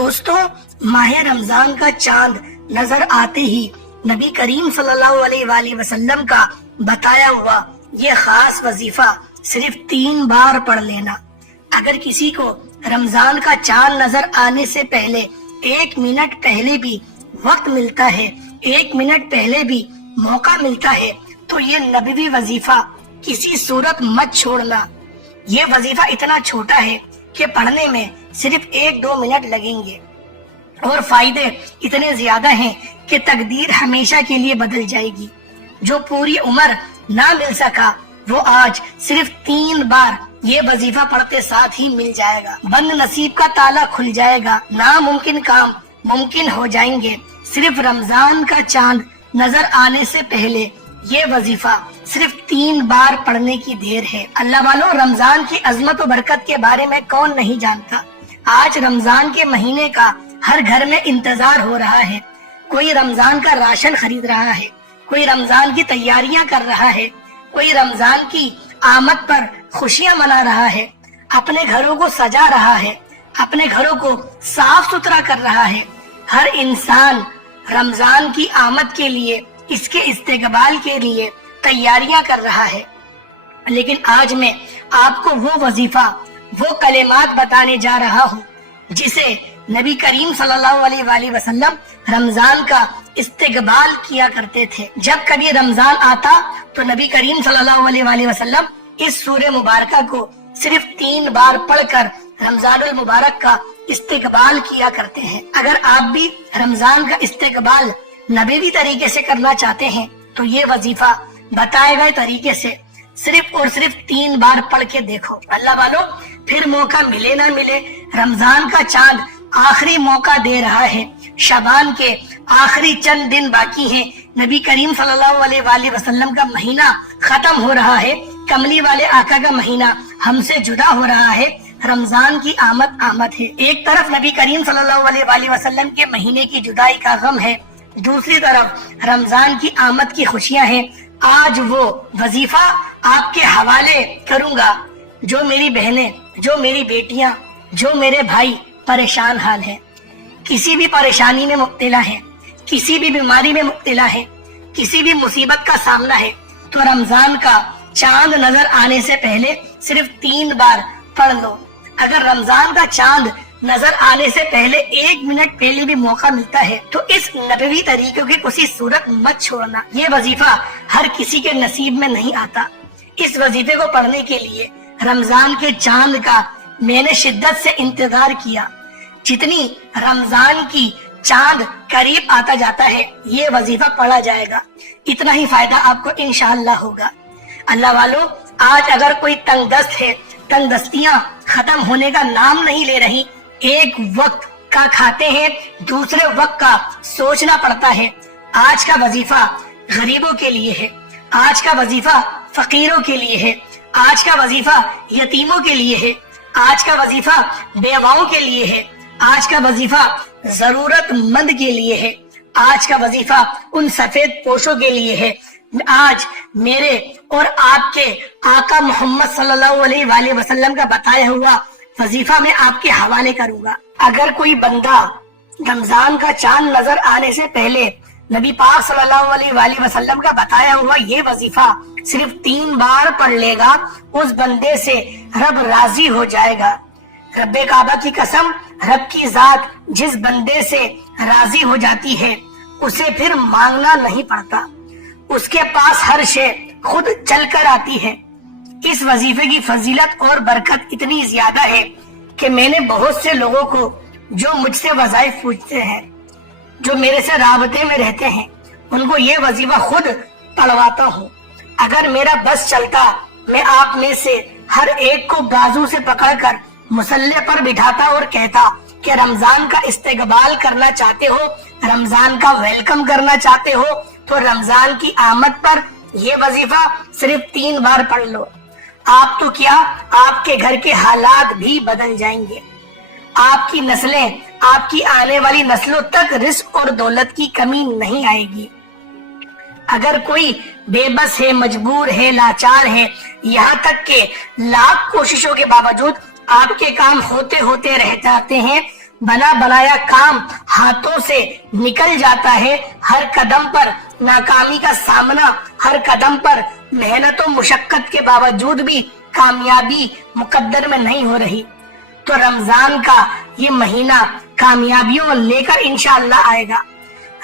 दोस्तों, माह रमजान का चांद नजर आते ही नबी करीम सल्लल्लाहु अलैहि वसल्लम का बताया हुआ ये खास वजीफा सिर्फ 3 बार पढ़ लेना। अगर किसी को रमजान का चांद नजर आने से पहले 1 मिनट पहले भी वक्त मिलता है, 1 मिनट पहले भी मौका मिलता है, तो ये नबवी वजीफा किसी सूरत मत छोड़ना। ये वजीफा इतना छोटा है कि पढ़ने में सिर्फ 1-2 मिनट लगेंगे और फायदे इतने ज्यादा हैं कि तकदीर हमेशा के लिए बदल जाएगी। जो पूरी उम्र ना मिल सका वो आज सिर्फ 3 बार ये वजीफा पढ़ते साथ ही मिल जाएगा। बंद नसीब का ताला खुल जाएगा, नामुमकिन काम मुमकिन हो जाएंगे। सिर्फ रमजान का चांद नजर आने से पहले ये वजीफा सिर्फ 3 बार पढ़ने की देर है। अल्लाह वालों, रमजान की अजमत और बरकत के बारे में कौन नहीं जानता। आज रमजान के महीने का हर घर में इंतजार हो रहा है। कोई रमजान का राशन खरीद रहा है, कोई रमजान की तैयारियां कर रहा है, कोई रमजान की आमद पर खुशियां मना रहा है, अपने घरों को सजा रहा है, अपने घरों को साफ सुथरा कर रहा है। हर इंसान रमजान की आमद के लिए, इसके इस्तेकबाल के लिए तैयारियां कर रहा है। लेकिन आज मैं आपको वो वजीफा, वो कलेमात बताने जा रहा हूँ जिसे नबी करीम सल्लल्लाहु अलैहि वसल्लम रमजान का इस्तेकबाल किया करते थे। जब कभी रमजान आता तो नबी करीम सल्लल्लाहु अलैहि वसल्लम इस सूरह मुबारका को सिर्फ 3 बार पढ़कर रमजानुल मुबारक का इस्तेकबाल किया करते हैं। अगर आप भी रमजान का इस्तेकबाल नबवी तरीके से करना चाहते हैं तो ये वजीफा बताए गए तरीके से सिर्फ और सिर्फ 3 बार पढ़ के देखो। अल्लाह वालों, फिर मौका मिले ना मिले, रमजान का चांद आखिरी मौका दे रहा है। शबान के आखिरी चंद दिन बाकी हैं। नबी करीम सल्लल्लाहु अलैहि वसल्लम का महीना खत्म हो रहा है। कमली वाले आका का महीना हमसे जुदा हो रहा है। रमजान की आमद है। एक तरफ नबी करीम सल्लल्लाहु अलैहि वसल्लम के महीने की जुदाई का गम है, दूसरी तरफ रमजान की आमद की खुशियां हैं। आज वो वजीफा आपके हवाले करूंगा। जो मेरी बहनें, जो मेरी बेटियां, जो मेरे भाई परेशान हाल है, किसी भी परेशानी में मुब्तला है, किसी भी बीमारी में मुब्तला है, किसी भी मुसीबत का सामना है, तो रमजान का चांद नजर आने से पहले सिर्फ 3 बार पढ़ लो। अगर रमजान का चांद नजर आने से पहले 1 मिनट पहले भी मौका मिलता है तो इस नबवी तरीकों की किसी सूरत मत छोड़ना। ये वजीफा हर किसी के नसीब में नहीं आता। इस वजीफे को पढ़ने के लिए रमजान के चांद का मैंने शिद्दत से इंतजार किया। जितनी रमजान की चांद करीब आता जाता है ये वजीफा पढ़ा जाएगा, इतना ही फायदा आपको इंशाअल्लाह होगा। अल्लाह वालों, आज अगर कोई तंगदस्त है, तंगदस्तियां खत्म होने का नाम नहीं ले रही, एक वक्त का खाते हैं, दूसरे वक्त का सोचना पड़ता है। आज का वजीफा गरीबों के लिए है, आज का वजीफा फकीरों के लिए है, आज का वजीफा यतीमों के लिए है, आज का वजीफा बेवाओं के लिए है, आज का वजीफा जरूरतमंद के लिए है, आज का वजीफा उन सफेद पोशों के लिए है। आज मेरे और आपके आका मोहम्मद सल्लल्लाहु अलैहि वसल्लम का बताया हुआ वजीफा मैं आपके हवाले करूंगा। अगर कोई बंदा रमजान का चांद नजर आने से पहले नबी पाक सल्लल्लाहु अलैहि वसल्लम का बताया हुआ ये वजीफा सिर्फ 3 बार पढ़ लेगा, उस बंदे से रब राजी हो जाएगा। रब्बे काबा की कसम, रब की जात जिस बंदे से राजी हो जाती है उसे फिर मांगना नहीं पड़ता, उसके पास हर शे खुद चल कर आती है। इस वजीफे की फजीलत और बरकत इतनी ज्यादा है कि मैंने बहुत से लोगों को जो मुझसे वज़ाइफ पूछते हैं, जो मेरे से राबते में रहते हैं, उनको ये वजीफा खुद पढ़वाता हूँ। अगर मेरा बस चलता मैं आप में से हर एक को बाजू से पकड़कर मुसल्ले पर बिठाता और कहता कि रमजान का इस्तेकबाल करना चाहते हो, रमजान का वेलकम करना चाहते हो, तो रमजान की आमद पर यह वजीफा सिर्फ 3 बार पढ़ लो। आप तो क्या, आपके घर के हालात भी बदल जाएंगे। आपकी नस्लें, आपकी आने वाली नस्लों तक रिस्क और दौलत की कमी नहीं आएगी। अगर कोई बेबस है, मजबूर है, लाचार है, यहाँ तक के लाख कोशिशों के बावजूद आपके काम होते होते रह जाते हैं, बना बनाया काम हाथों से निकल जाता है। हर कदम पर नाकामी का सामना, हर कदम पर मेहनत और मुशक्कत के बावजूद भी कामयाबी मुकद्दर में नहीं हो रही। तो रमजान का ये महीना कामयाबियों लेकर इंशाअल्लाह आएगा।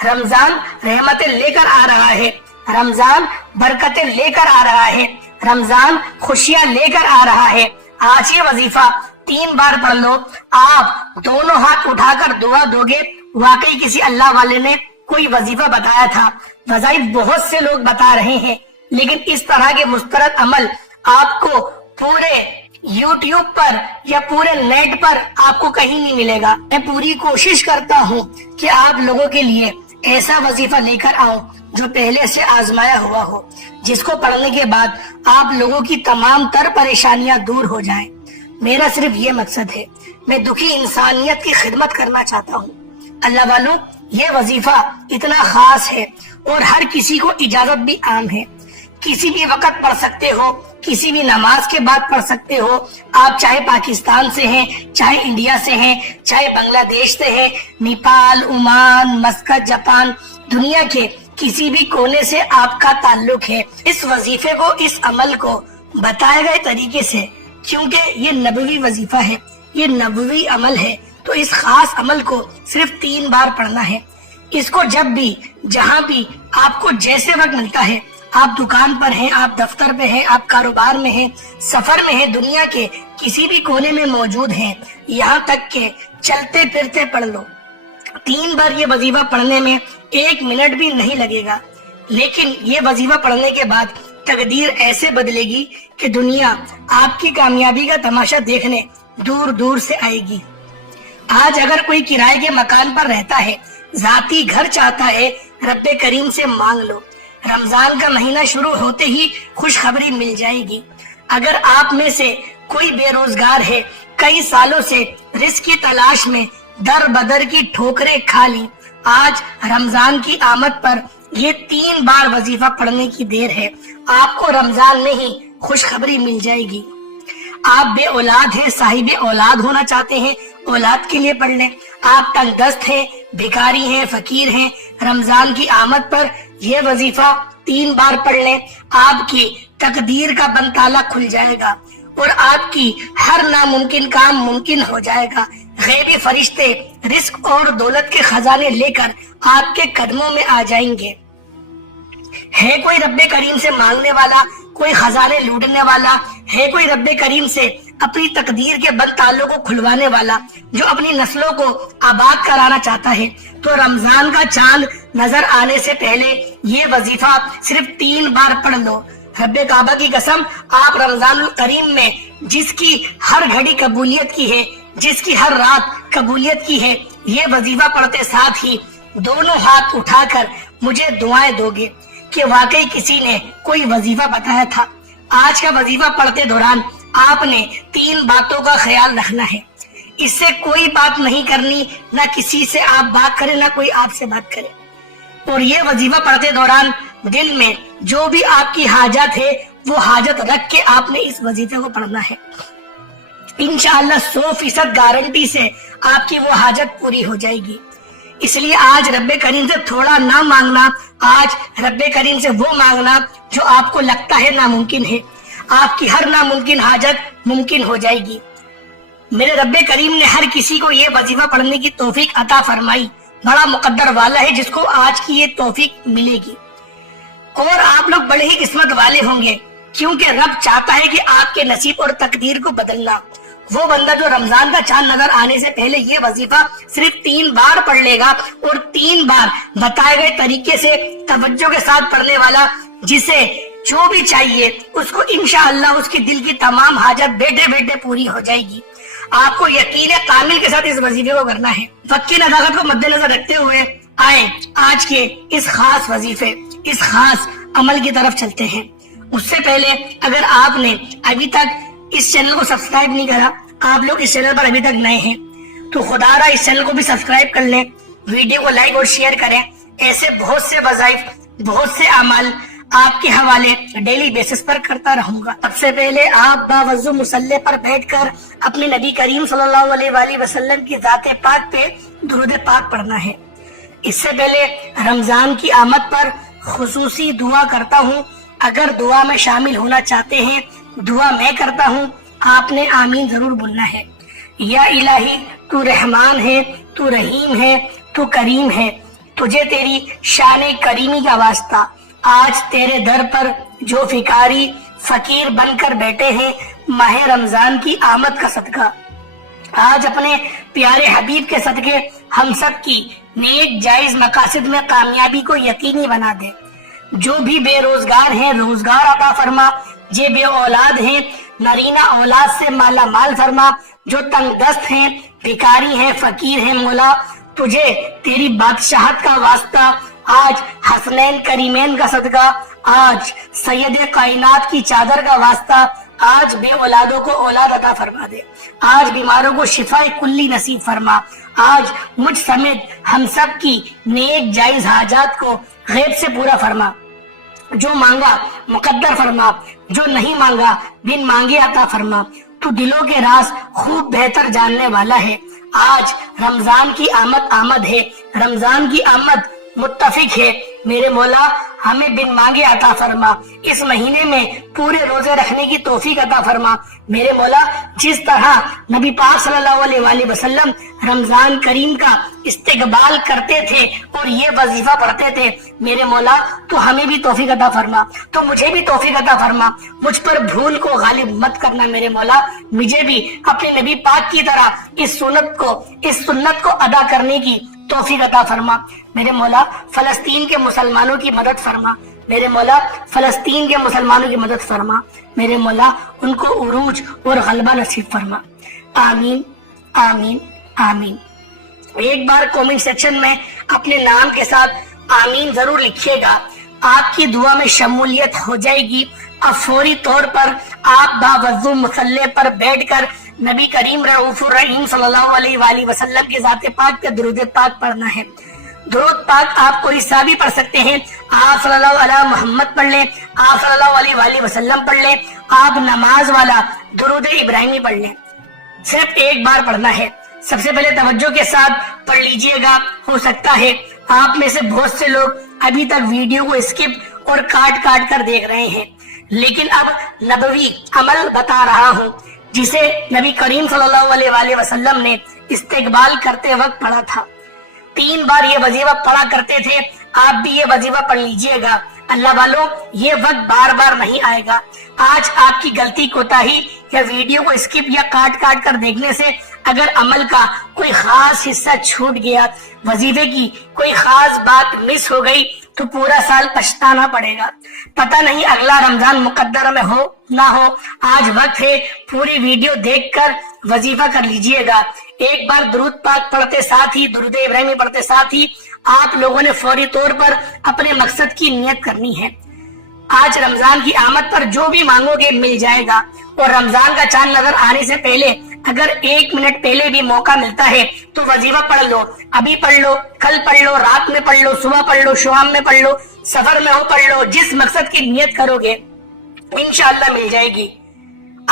रमजान रहमतें लेकर आ रहा है, रमजान बरकतें लेकर आ रहा है, रमजान खुशियां लेकर आ रहा है। आज ये वजीफा 3 बार पढ़ लो। आप दोनों हाथ उठाकर दुआ दोगे। वाकई किसी अल्लाह वाले ने कोई वजीफा बताया था। वज़ाइफ बहुत से लोग बता रहे हैं, लेकिन इस तरह के मुस्तरद अमल आपको पूरे YouTube पर या पूरे नेट पर आपको कहीं नहीं मिलेगा। मैं पूरी कोशिश करता हूँ कि आप लोगों के लिए ऐसा वजीफा लेकर आऊं जो पहले से आजमाया हुआ हो, जिसको पढ़ने के बाद आप लोगों की तमाम तर परेशानियां दूर हो जाएं। मेरा सिर्फ ये मकसद है, मैं दुखी इंसानियत की खिदमत करना चाहता हूँ। अल्लाह वालों, ये वजीफा इतना खास है और हर किसी को इजाजत भी आम है। किसी भी वक्त पढ़ सकते हो, किसी भी नमाज के बाद पढ़ सकते हो। आप चाहे पाकिस्तान से हैं, चाहे इंडिया से हैं, चाहे बांग्लादेश से हैं, नेपाल, ओमान, मस्कत, जापान, दुनिया के किसी भी कोने से आपका ताल्लुक है। इस वजीफे को, इस अमल को बताए गए तरीके से, क्योंकि ये नबवी वजीफा है, ये नबवी अमल है, तो इस खास अमल को सिर्फ 3 बार पढ़ना है। इसको जब भी, जहाँ भी आपको जैसे वक्त मिलता है, आप दुकान पर हैं, आप दफ्तर पे हैं, आप कारोबार में हैं, सफर में हैं, दुनिया के किसी भी कोने में मौजूद हैं, यहाँ तक के चलते फिरते पढ़ लो। 3 बार ये वजीफा पढ़ने में 1 मिनट भी नहीं लगेगा, लेकिन ये वजीफा पढ़ने के बाद तकदीर ऐसे बदलेगी कि दुनिया आपकी कामयाबी का तमाशा देखने दूर दूर से आएगी। आज अगर कोई किराए के मकान पर रहता है, जाती घर चाहता है, रब्बे करीम से मांग लो। रमजान का महीना शुरू होते ही खुशखबरी मिल जाएगी। अगर आप में से कोई बेरोजगार है, कई सालों से रिस्क की तलाश में दर बदर की ठोकरें खा ली, आज रमजान की आमद पर ये 3 बार वजीफा पढ़ने की देर है। आपको रमजान में ही खुशखबरी मिल जाएगी। आप बे औलाद हैं, साहिबे औलाद होना चाहते हैं, औलाद के लिए पढ़ लें। आप तंगदस्त हैं, भिखारी हैं, फकीर हैं, रमजान की आमद पर यह वजीफा 3 बार पढ़ लें। आपकी तकदीर का बनताला खुल जाएगा और आपकी हर नामुमकिन काम मुमकिन हो जाएगा। गैबी फरिश्ते रिस्क और दौलत के खजाने लेकर आपके कदमों में आ जाएंगे। है कोई रब्बे करीम से मांगने वाला, कोई खजाने लूटने वाला, है कोई रब्बे करीम से अपनी तकदीर के बंद तालों को खुलवाने वाला, जो अपनी नस्लों को आबाद कराना चाहता है, तो रमजान का चांद नजर आने से पहले ये वजीफा सिर्फ 3 बार पढ़ लो। रब्बे काबा की कसम, आप रमजान करीम में जिसकी हर घड़ी कबूलियत की है, जिसकी हर रात कबूलियत की है, ये वजीफा पढ़ते साथ ही दोनों हाथ उठाकर मुझे दुआएं दोगे कि वाकई किसी ने कोई वजीफा बताया था। आज का वजीफा पढ़ते दौरान आपने 3 बातों का ख्याल रखना है। इससे कोई बात नहीं करनी, ना किसी से आप बात करें, ना कोई आपसे बात करे। और ये वजीफा पढ़ते दौरान दिल में जो भी आपकी हाजत है, वो हाजत रख के आपने इस वजीफे को पढ़ना है। इंशाअल्लाह 100% गारंटी से आपकी वो हाजत पूरी हो जाएगी। इसलिए आज रब्बे करीम से थोड़ा ना मांगना, आज रब्बे करीम से वो मांगना जो आपको लगता है नामुमकिन है। आपकी हर नामुमकिन हाजत मुमकिन हो जाएगी। मेरे रब्बे करीम ने हर किसी को ये वजीफा पढ़ने की तौफीक अता फरमाई। बड़ा मुकद्दर वाला है जिसको आज की ये तौफीक मिलेगी। और आप लोग बड़े ही किस्मत वाले होंगे, क्योंकि रब चाहता है कि आपके नसीब और तकदीर को बदलना। वो बंदा जो रमजान का चांद नजर आने से पहले ये वजीफा सिर्फ 3 बार पढ़ लेगा और 3 बार बताए गए तरीके से तवज्जो के साथ पढ़ने वाला, जिसे जो भी चाहिए उसको इंशाअल्लाह उसकी दिल की तमाम हाजत बैठे बैठे पूरी हो जाएगी। आपको यकीन कामिल के साथ इस वजीफे को करना है। वक्त की नज़ाकत को मद्देनजर रखते हुए आए आज के इस खास वजीफे, इस खास अमल की तरफ चलते हैं। उससे पहले अगर आपने अभी तक इस चैनल को सब्सक्राइब नहीं करा, आप लोग इस चैनल पर अभी तक नए हैं, तो खुदारा इस चैनल को भी सब्सक्राइब कर लें, वीडियो को लाइक और शेयर करें। ऐसे बहुत से वज़ाइफ, बहुत से अमल آپ کے حوالے ڈیلی بیسس پر کرتا رہوں گا۔ سب سے پہلے آپ باوضو مصلی پر بیٹھ کر اپنے نبی کریم صلی اللہ علیہ وآلہ وسلم کی ذات پاک پہ درود پاک پڑھنا ہے۔ اس سے پہلے رمضان کی آمد پر خصوصی دعا کرتا ہوں، اگر دعا میں شامل ہونا چاہتے ہیں دعا میں کرتا ہوں، آپ نے آمین ضرور بولنا ہے۔ یا الہی تو رحمان ہے، تو رحیم ہے، تو کریم ہے، تجھے تیری شان کریمی کا واسطہ، آج تیرے در پر جو فقاری فقیر بن کر بیٹھے ہیں ماہ رمضان کی آمد کا صدقہ، آج اپنے پیارے حبیب کے صدقے ہم سب کی نیک جائز مقاصد میں کامیابی کو یقینی بنا دے۔ جو بھی بے روزگار ہیں روزگار عطا فرما، جو بے اولاد ہیں نرینہ اولاد سے مالا مال فرما، جو تنگ دست ہیں بھکاری ہیں فقیر ہیں مولا، تجھے تیری بادشاہت کا واسطہ، آج حسنین کریمین کا صدقہ، آج سید کائنات کی چادر کا واسطہ، آج بے اولادوں کو اولاد عطا فرما دے، آج بیماروں کو شفا کلی نصیب فرما، آج مجھ سمیت ہم سب کی نیک جائز حاجات کو غیب سے پورا فرما، جو مانگا مقدر فرما، جو نہیں مانگا بن مانگے عطا فرما، تو دلوں کے راز خوب بہتر جاننے والا ہے۔ آج رمضان کی آمد ہے، رمضان کی آمد متفق ہے، میرے مولا ہمیں بن مانگے عطا فرما، اس مہینے میں پورے روزے رکھنے کی توفیق عطا فرما، میرے مولا جس طرح نبی پاک صلی اللہ علیہ وآلہ وسلم رمضان کریم کا استقبال کرتے تھے اور یہ وظیفہ پڑھتے تھے، میرے مولا تو ہمیں بھی توفیق عطا فرما، تو مجھے بھی توفیق عطا فرما، مجھ پر بھول کو غالب مت کرنا میرے مولا، مجھے بھی اپنے نبی پاک کی طرح اس سنت کو ادا کرنے کی توفیق عطا فرما، میرے مولا فلسطین کے مسلمانوں کی مدد فرما، میرے مولا فلسطین کے مسلمانوں کی مدد فرما، میرے مولا ان کو عروج اور غلبہ نصیب فرما، آمین آمین آمین۔ ایک بار کومنٹ سیکشن میں اپنے نام کے ساتھ آمین ضرور لکھیے گا، آپ کی دعا میں شمولیت ہو جائے گی۔ اب فوری طور پر آپ باوضو مصلی پر بیٹھ کر نبی کریم رؤوف الرحیم صلی اللہ علیہ وآلہ وسلم کی ذات پاک پہ درود پاک پڑھنا ہے۔ درود پاک آپ کوئی سا بھی پڑھ سکتے ہیں، آپ صلی اللہ علیہ محمد پڑھ لیں، آپ صلی اللہ علیہ وآلہ وسلم پڑھ لیں، آپ نماز والا درود ابراہیمی پڑھ لیں، صرف ایک بار پڑھنا ہے۔ سب سے پہلے توجہ کے ساتھ پڑھ لیجئے گا، ہو سکتا ہے آپ میں سے بہت سے لوگ ابھی تک ویڈیو کو اسکپ اور کاٹ کر دیکھ رہے ہیں، لیکن اب نبوی عمل بتا رہا ہوں جسے نبی کریم صلی اللہ علیہ وآلہ وسلم نے استقبال کرتے وقت پڑھا تھا۔ 3 بار یہ وظیفہ پڑھا کرتے تھے، آپ بھی یہ وظیفہ پڑھ لیجئے گا۔ اللہ والوں یہ وقت بار بار نہیں آئے گا، آج آپ کی غلطی کوتاہی یا ویڈیو کو اسکپ یا کاٹ کر دیکھنے سے اگر عمل کا کوئی خاص حصہ چھوٹ گیا، وظیفے کی کوئی خاص بات مس ہو گئی تو پورا سال پچھتانا پڑے گا، پتہ نہیں اگلا رمضان مقدر میں ہو نہ ہو۔ آج وقت ہے پوری ویڈیو دیکھ کر وظیفہ کر لیجئے گا۔ ایک بار درود پاک پڑھتے ساتھ ہی درود ابراہیمی پڑھتے ساتھ ہی آپ لوگوں نے فوری طور پر اپنے مقصد کی نیت کرنی ہے۔ آج رمضان کی آمد پر جو بھی مانگو گے مل جائے گا، اور رمضان کا چاند نظر آنے سے پہلے اگر 1 منٹ پہلے بھی موقع ملتا ہے تو وظیفہ پڑھ لو، ابھی پڑھ لو، کل پڑھ لو، رات میں پڑھ لو، صبح پڑھ لو، شام میں پڑھ لو، سفر میں ہو پڑھ لو، جس مقصد کی نیت کرو گے انشاءاللہ مل جائے گی۔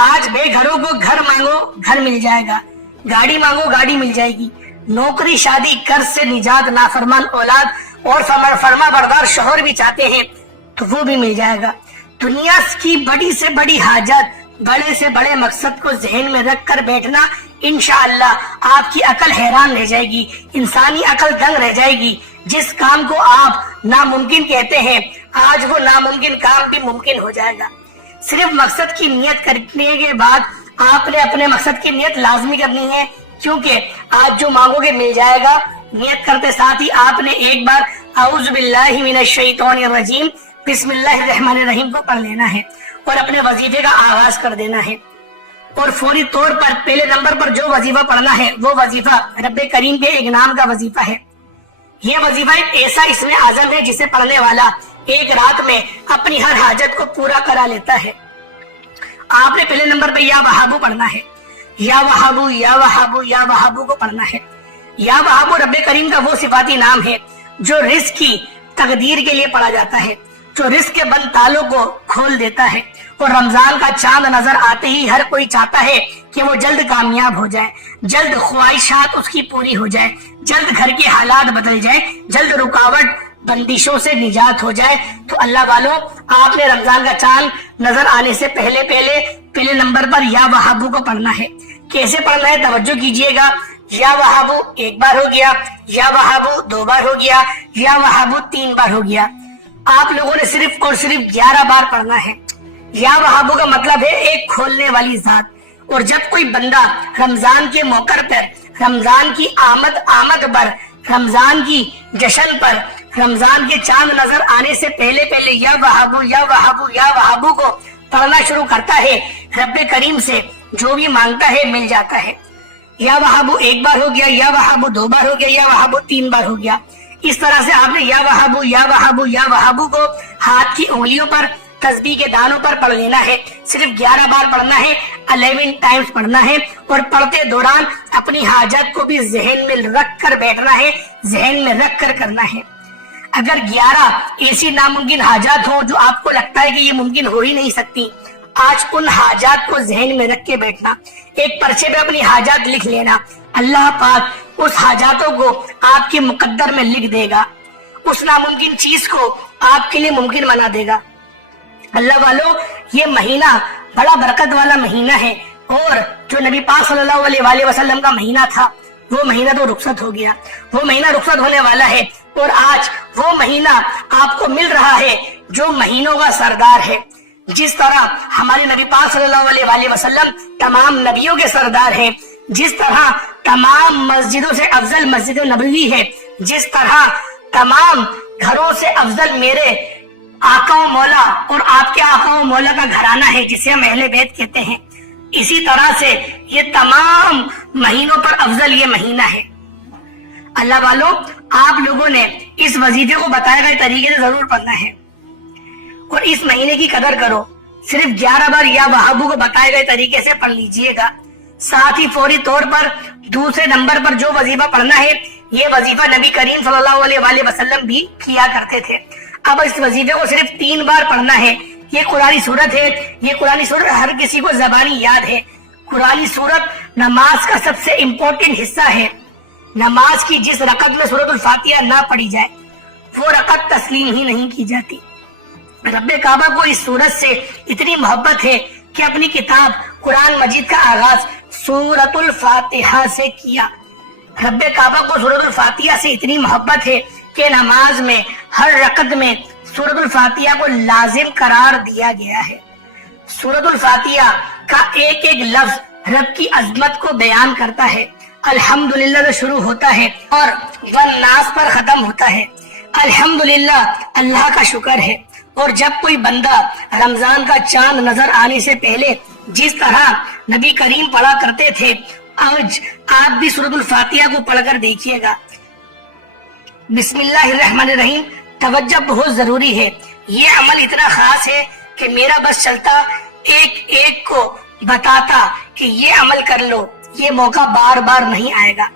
آج بے گھروں کو گھر مانگو گھر مل جائے گا، گاڑی مانگو گاڑی مل جائے گی، نوکری شادی قرض سے نجات نافرمان اولاد اور فرما بردار شوہر بھی چاہتے ہیں تو وہ بھی مل جائے گا۔ دنیا کی بڑی سے بڑی حاجت، بڑے سے بڑے مقصد کو ذہن میں رکھ کر بیٹھنا، انشاءاللہ آپ کی عقل حیران رہ جائے گی، انسانی عقل دنگ رہ جائے گی۔ جس کام کو آپ ناممکن کہتے ہیں آج وہ ناممکن کام بھی ممکن ہو جائے گا۔ صرف مقصد کی نیت کرنے کے بعد آپ نے اپنے مقصد کی نیت لازمی کرنی ہے، کیونکہ آج جو مانگو گے مل جائے گا۔ نیت کرتے ساتھ ہی آپ نے ایک بار اعوذ باللہ من الشیطان الرجیم بسم اللہ الرحمن الرحیم کو پڑھ لینا ہے اور اپنے وظیفے کا آغاز کر دینا ہے۔ اور فوری طور پر پہلے نمبر پر جو وظیفہ پڑھنا ہے وہ وظیفہ رب کریم کے ایک نام کا وظیفہ ہے۔ یہ وظیفہ ایک ایسا اسم اعظم ہے جسے پڑھنے والا ایک رات میں اپنی ہر حاجت کو پورا کرا لیتا ہے۔ آپ نے پہلے نمبر پہ یا وہابو پڑھنا ہے، یا وہابو یا وہابو یا وہابو کو پڑھنا ہے۔ یا وہابو رب کریم کا وہ صفاتی نام ہے جو رزق کی تقدیر کے لیے پڑھا جاتا ہے۔ जो रिस्क के बंद तालों को खोल देता है। और रमजान का चांद नजर आते ही हर कोई चाहता है कि वो जल्द कामयाब हो जाए, जल्द ख्वाहिशात उसकी पूरी हो जाए, जल्द घर के हालात बदल जाए, जल्द रुकावट बंदिशों से निजात हो जाए। तो अल्लाह वालों, आपने रमजान का चांद नजर आने से पहले नंबर पर या वहाबू को पढ़ना है। कैसे पढ़ना है तवज्जो कीजिएगा। या वहाबू एक बार हो गया, या वहाबू 2 बार हो गया, या वहाबू 3 बार हो गया। आप लोगों ने सिर्फ और सिर्फ 11 बार पढ़ना है। या वहाबू का मतलब है एक खोलने वाली जात। और जब कोई बंदा रमजान के मौके पर, रमजान की आमद पर, रमजान की जश्न पर, रमजान के चांद नजर आने से पहले या वहाबू या वहाबू या वहाबू को पढ़ना शुरू करता है, रब्बे करीम से जो भी मांगता है मिल जाता है। या वहाबू 1 बार हो गया, या वहाबू 2 बार हो गया, या वहाबू 3 बार हो गया। इस तरह से आपने या वहाबू या वहाबू या वहाबू को हाथ की उंगलियों पर, तस्बीह के दानों पर पढ़ लेना है। सिर्फ 11 बार पढ़ना है, 11 टाइम्स पढ़ना है। और पढ़ते दौरान अपनी हाजत को भी जहन में रख कर बैठना है, जहन में रख कर करना है। अगर 11 ऐसी नामुमकिन हाजात हो जो आपको लगता है कि ये मुमकिन हो ही नहीं सकती, आज उन हाजात को जहन में रख के बैठना, एक पर्चे पे अपनी हाजात लिख लेना। अल्लाह पाक उस हाजातों को आपके मुकद्दर में लिख देगा, उस नामुमकिन चीज को आपके लिए मुमकिन बना देगा। अल्लाह वालों, ये महीना बड़ा बरकत वाला महीना है। और जो नबी पाक सल्लल्लाहु अलैहि वसल्लम का महीना था, वो महीना तो रुखसत हो गया, वो महीना रुखसत होने वाला है। और आज वो महीना आपको मिल रहा है जो महीनों का सरदार है। जिस तरह हमारे नबी पाक सल्लल्लाहु अलैहि वसल्लम तमाम नबियों के सरदार हैं, जिस तरह तमाम मस्जिदों से अफजल मस्जिद नबवी है, जिस तरह तमाम घरों से अफजल मेरे आका व मौला और आपके आका व मौला का घराना है जिसे हम अहले बैत कहते हैं, इसी तरह से ये तमाम महीनों पर अफजल ये महीना है। अल्लाह वालों, आप लोगों ने इस वजीफे को बताए गए तरीके से जरूर पढ़ना है और इस महीने की कदर करो। सिर्फ 11 बार या वहाबू को बताए गए तरीके से पढ़ लीजिएगा। साथ ही फौरी तौर पर दूसरे नंबर पर जो वजीफा पढ़ना है, ये वजीफा नबी करीम सल्लल्लाहु अलैहि वसल्लम भी किया करते थे। अब इस वजीफे को सिर्फ 3 बार पढ़ना है। ये कुरानी सूरत है, ये कुरानी सूरत हर किसी को जबानी याद है। कुरानी सूरत नमाज का सबसे इम्पोर्टेंट हिस्सा है। नमाज की जिस रकत में सूरतुल फातिहा ना पढ़ी जाए, वो रकत तस्लीम ही नहीं की जाती। रब्बे काबा को इस सूरत से इतनी मोहब्बत है कि अपनी किताब कुरान मजीद का आगाज सूरतुल फातिहा से किया। रब्बे काबा को सूरतुल फातिहा से इतनी मोहब्बत है कि नमाज में हर रकत में सूरतुल फातिहा को लाजिम करार दिया गया है। सूरतुल फातिहा का एक एक लफ्ज रब की अजमत को बयान करता है। अल्हम्दुलिल्लाह से शुरू होता है और वन्नास पर खत्म होता है। अल्हम्दुलिल्लाह, अल्लाह का शुक्र है। और जब कोई बंदा रमजान का चांद नजर आने से पहले जिस तरह नबी करीम पढ़ा करते थे, आज आप भी सूरतुल फातिहा को पढ़कर देखिएगा। बिस्मिल्लाहिर्रहमानिर्रहीम। तवज्जो बहुत जरूरी है। ये अमल इतना खास है कि मेरा बस चलता एक एक को बताता कि ये अमल कर लो, ये मौका बार बार नहीं आएगा।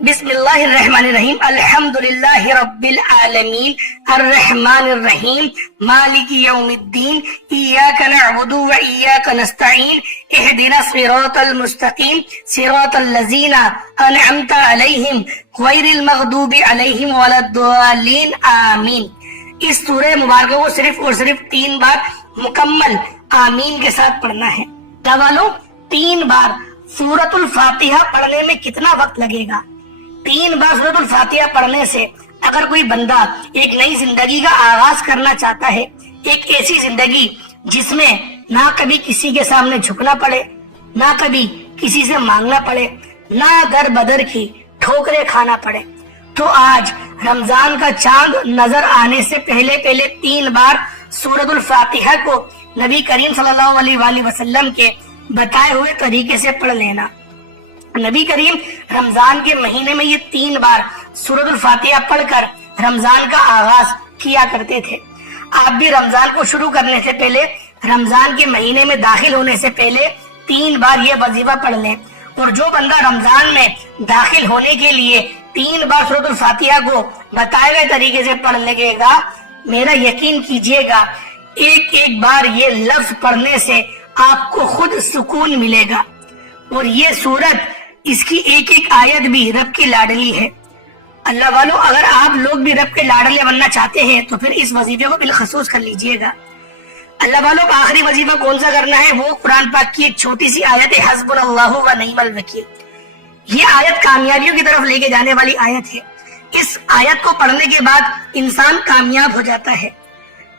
बिस्मिल्लाहिर्रहमानिर्रहीम। अल्हम्दुलिल्लाहि रब्बिल आलमीन अर्रहमानिर्रहीम मालिकी यौमिद्दीन इय्याका नअबुदु व इय्याका नस्तईन इहदिनस सिरातल मुस्तकीम सिरातल लज़ीना अनअमता अलैहिम गैरिल मग़दूबि अलैहिम वलद्दालीन आमीन। इस सूरह मुबारक को सिर्फ और सिर्फ 3 बार मुकम्मल आमीन के साथ पढ़ना है। वालों, 3 बार सूरतुल फातिहा पढ़ने में कितना वक्त लगेगा? 3 बार सूरतुल फातिहा पढ़ने से अगर कोई बंदा एक नई जिंदगी का आगाज करना चाहता है, एक ऐसी जिंदगी जिसमें ना कभी किसी के सामने झुकना पड़े, ना कभी किसी से मांगना पड़े, ना दर बदर की ठोकरें खाना पड़े, तो आज रमजान का चांद नजर आने से पहले 3 बार सूरतुल फातिहा को नबी करीम सल्लल्लाहु अलैहि वसल्लम के बताए हुए तरीके से पढ़ लेना। नबी करीम रमजान के महीने में ये 3 बार सूरतुल फातिहा पढ़कर रमजान का आगाज किया करते थे। आप भी रमजान को शुरू करने से पहले, रमजान के महीने में दाखिल होने से पहले 3 बार ये वजीफा पढ़ लें। और जो बंदा रमजान में दाखिल होने के लिए 3 बार सूरतुल फातिहा को बताए गए तरीके से पढ़ लगेगा, میرا یقین کیجئے گا ایک ایک بار یہ لفظ پڑھنے سے آپ کو خود سکون ملے گا، اور یہ سورت اس کی ایک ایک آیت بھی رب کی لاڈلی ہے۔ اللہ والو، اگر آپ لوگ بھی رب کے لاڈلے بننا چاہتے ہیں تو پھر اس وظیفے کو بالخصوص کر لیجئے گا۔ اللہ والوں، آخری وظیفہ کون سا کرنا ہے؟ وہ قرآن پاک کی ایک چھوٹی سی آیت ہے، حسبنا اللہ و نعم الوکیل۔ یہ آیت کامیابیوں کی طرف لے کے جانے والی آیت ہے۔ اس آیت کو پڑھنے کے بعد انسان کامیاب ہو جاتا ہے۔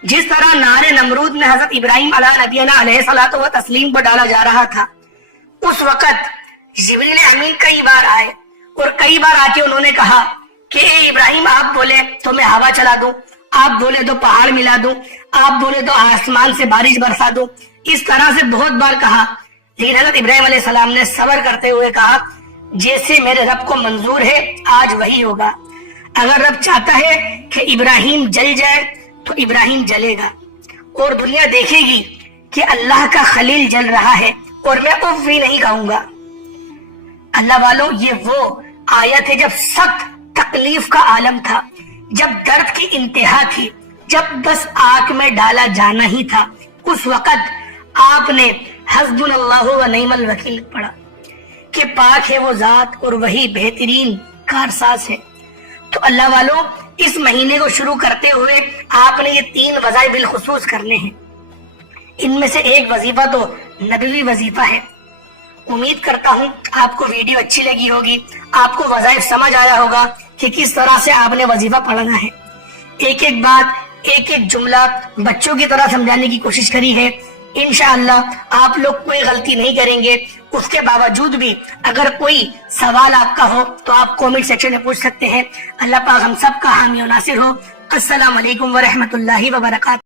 جس طرح نار نمرود میں حضرت ابراہیم علیہ نبینا علیہ الصلوۃ والتسلیم کو ڈالا جا رہا تھا، اس وقت جبریل امین کئی بار آئے اور کئی بار آ کے انہوں نے کہا کہ اے ابراہیم، آپ بولے تو میں ہوا چلا دوں، آپ بولے تو پہاڑ ملا دوں، آپ بولے تو آسمان سے بارش برسا دوں۔ اس طرح سے بہت بار کہا، لیکن حضرت ابراہیم علیہ السلام نے صبر کرتے ہوئے کہا جیسے میرے رب کو منظور ہے آج وہی ہوگا۔ اگر رب چاہتا ہے کہ ابراہیم جل جائے تو ابراہیم جلے گا، اور دنیا دیکھے گی کہ اللہ کا خلیل جل رہا ہے، اور میں اف بھی نہیں کہوں گا۔ اللہ والوں، یہ وہ آیت ہے جب سخت تکلیف کا عالم تھا، جب درد کی انتہا تھی، جب بس آنکھ میں ڈالا جانا ہی تھا، اس وقت آپ نے حسبنا اللہ و نعم الوکیل پڑھا کہ پاک ہے وہ ذات اور وہی بہترین کارساز ہے۔ تو اللہ والوں، اس مہینے کو شروع کرتے ہوئے آپ نے یہ 3 وظائف بالخصوص کرنے ہیں۔ ان میں سے ایک وظیفہ تو نبوی وظیفہ ہے۔ امید کرتا ہوں آپ کو ویڈیو اچھی لگی ہوگی، آپ کو وظائف سمجھ آیا ہوگا کہ کس طرح سے آپ نے وظیفہ پڑھنا ہے۔ ایک ایک بات، ایک ایک جملہ بچوں کی طرح سمجھانے کی کوشش کری ہے۔ انشاءاللہ آپ لوگ کوئی غلطی نہیں کریں گے۔ اس کے باوجود بھی اگر کوئی سوال آپ کا ہو تو آپ کومنٹ سیکشن میں پوچھ سکتے ہیں۔ اللہ پاک ہم سب کا حامی و ناصر ہو۔ السلام علیکم ورحمۃ اللہ وبرکاتہ۔